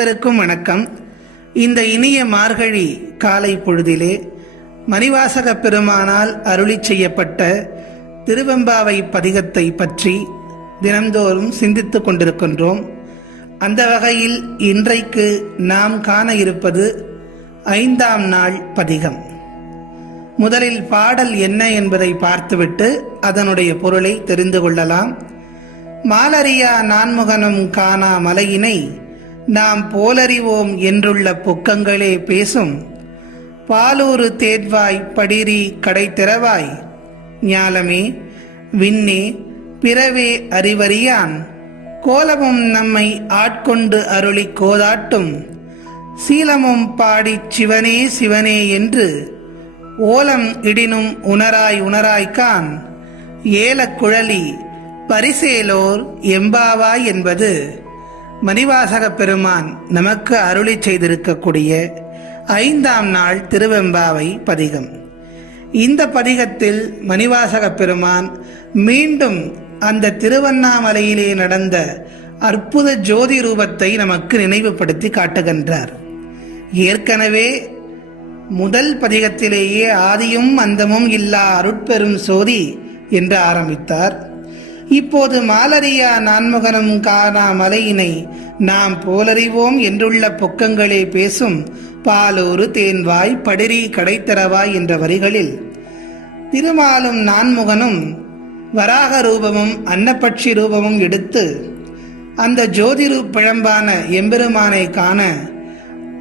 அனைவருக்கும் வணக்கம். இந்த இனிய மார்கழி காலை பொழுதிலே மணிவாசக பெருமானால் அருளி செய்யப்பட்ட திருவெம்பாவை பதிகத்தை பற்றி தினந்தோறும் சிந்தித்துக் கொண்டிருக்கின்றோம். அந்த வகையில் இன்றைக்கு நாம் காண இருப்பது ஐந்தாம் நாள் பதிகம். முதலில் பாடல் என்ன என்பதை பார்த்துவிட்டு அதனுடைய பொருளை தெரிந்து கொள்ளலாம். மாலரியா நான்முகனும் காணா மலையினை நாம் போலறிவோம் என்றுள்ள பொக்கங்களே பேசும். பாலூரு தேர்வாய் படிரி கடை திறவாய். ஞாலமே விண்ணே பிறவே அறிவறியான். கோலமும் நம்மை ஆட்கொண்டு அருளி கோதாட்டும். சீலமும் பாடிச் சிவனே சிவனே என்று ஓலம் இடினும் உணராய் உணராய்கான் ஏலக்குழலி பரிசேலோர் எம்பாவாய் என்பது. மணிவாசக பெருமான் நமக்கு அருளி செய்திருக்கக்கூடிய ஐந்தாம் நாள் திருவெம்பாவை பதிகம். இந்த பதிகத்தில் மணிவாசக பெருமான் மீண்டும் அந்த திருவண்ணாமலையிலே நடந்த அற்புத ஜோதி ரூபத்தை நமக்கு நினைவுபடுத்தி காட்டுகின்றார். ஏற்கனவே முதல் பதிகத்திலேயே ஆதியும் அந்தமும் இல்லா அருட்பெரும் சோதி என்று ஆரம்பித்தார். இப்போது மாலரியா நான்முகனும் காணா மலையினை நாம் போலறிவோம் என்றுள்ள பொக்கங்களே பேசும் பாலூரு தேன்வாய் படிரி கடைத்தரவாய் என்ற வரிகளில். திருமாலும் நான்முகனும் வராக ரூபமும் அன்னப்பட்சி ரூபமும் எடுத்து அந்த ஜோதிரு பிழம்பான எம்பெருமானை காண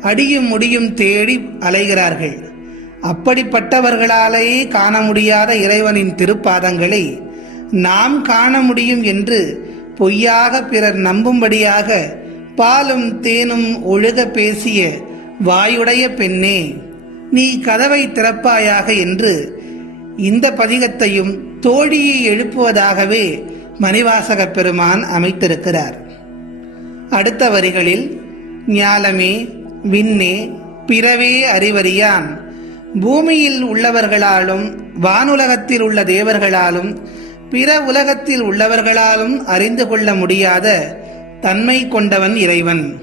அடியும் முடியும் தேடி அலைகிறார்கள். அப்படிப்பட்டவர்களாலேயே காண முடியாத இறைவனின் திருப்பாதங்களை நாம் காண முடியும் என்று பொய்யாக பிறர் நம்பும்படியாக பாலும் தேனும் ஒழுக பேசிய வாயுடைய பெண்ணே நீ கதவை திறப்பாயாக என்று இந்த பதிகத்தையும் தோழியை எழுப்புவதாகவே மணிவாசக பெருமான் அமைத்திருக்கிறார். அடுத்த வரிகளில் ஞாலமே விண்ணே பிறவே அறிவறியான். பூமியில் உள்ளவர்களாலும் வானுலகத்தில் உள்ள தேவர்களாலும் பிற உலகத்தில் உள்ளவர்களாலும் அறிந்து கொள்ள முடியாத தன்மை கொண்டவன் இறைவன்.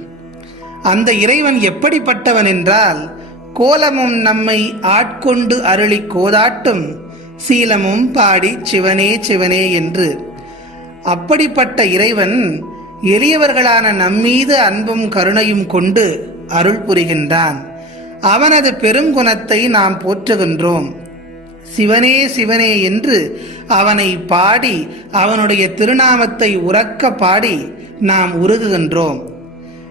அந்த இறைவன் எப்படிப்பட்டவன் என்றால் கோலமும் நம்மை ஆட்கொண்டு அருளி கோதாட்டும் சீலமும் பாடி சிவனே சிவனே என்று. அப்படிப்பட்ட இறைவன் எளியவர்களான நம்மீது அன்பும் கருணையும் கொண்டு அருள் புரிகின்றான். அவனது பெருங்குணத்தை நாம் போற்றுகின்றோம். சிவனே சிவனே என்று அவனை பாடி அவனுடைய திருநாமத்தை உறக்க பாடி நாம் உருகுகின்றோம்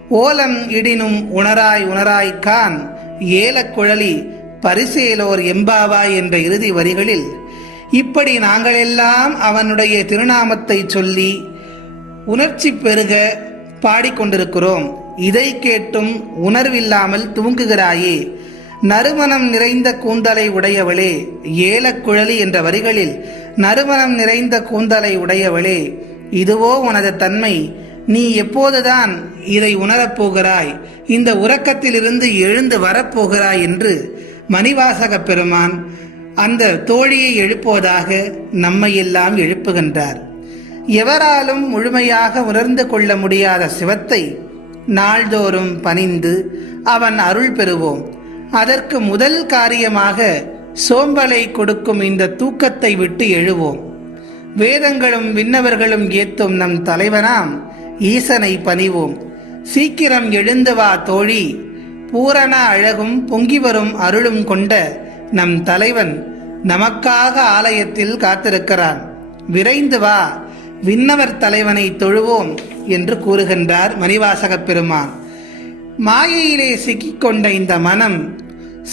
ஓலம் இடினும் உணராய் உணராய் கான் ஏலக்குழலி பரிசேலோர் எம்பாவாய் என்ற இறுதி வரிகளில் இப்படி நாங்களெல்லாம் அவனுடைய திருநாமத்தை சொல்லி உணர்ச்சி பெருக பாடிக்கொண்டிருக்கிறோம். இதை கேட்டும் உணர்வில்லாமல் தூங்குகிறாயே நறுமணம் நிறைந்த கூந்தலை உடையவளே ஏலக்குழலி என்ற வரிகளில் நறுமணம் நிறைந்த கூந்தலை உடையவளே இதுவோ உனது தன்மை நீ எப்போதுதான் இதை உணரப்போகிறாய் இந்த உறக்கத்திலிருந்து எழுந்து வரப்போகிறாய் என்று மணிவாசக பெருமான் அந்த தோழியை எழுப்புவதாக நம்மையெல்லாம் எழுப்புகின்றார். எவராலும் முழுமையாக உணர்ந்து கொள்ள முடியாத சிவத்தை நாள்தோறும் பணிந்து அவன் அருள் பெறுவோம். அதற்கு முதல் காரியமாக சோம்பலை கொடுக்கும் இந்த தூக்கத்தை விட்டு எழுவோம். வேதங்களும் விண்ணவர்களும் ஏத்தும் நம் தலைவனாம் ஈசனை பணிவோம். சீக்கிரம் எழுந்து வா தோழி. பூரண அழகும் பொங்கி வரும் அருளும் கொண்ட நம் தலைவன் நமக்காக ஆலயத்தில் காத்திருக்கிறான். விரைந்து வா. விண்ணவர் தலைவனை தொழுவோம் என்று கூறுகின்றார் மணிவாசகப் பெருமான். மாயையிலே சிக்கிக்கொண்ட இந்த மனம்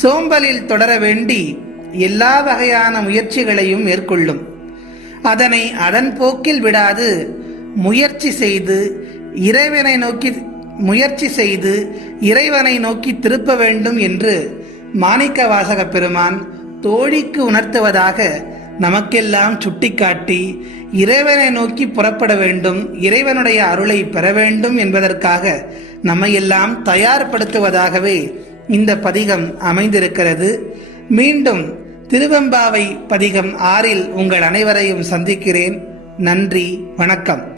சோம்பலில் தொடர வேண்டி எல்லா வகையான முயற்சிகளையும் மேற்கொள்ளும். அதனை அதன் போக்கில் விடாது முயற்சி செய்து இறைவனை நோக்கி முயற்சி செய்து இறைவனை நோக்கி திருப்ப வேண்டும் என்று மாணிக்க வாசக பெருமான் தோழிக்கு உணர்த்துவதாக நமக்கெல்லாம் சுட்டிக்காட்டி இறைவனை நோக்கி புறப்பட வேண்டும் இறைவனுடைய அருளை பெற வேண்டும் என்பதற்காக நம்மையெல்லாம் தயார்படுத்துவதாகவே இந்த பதிகம் அமைந்திருக்கிறது. மீண்டும் திருவெம்பாவை பதிகம் ஆறில் உங்கள் அனைவரையும் சந்திக்கிறேன். நன்றி வணக்கம்.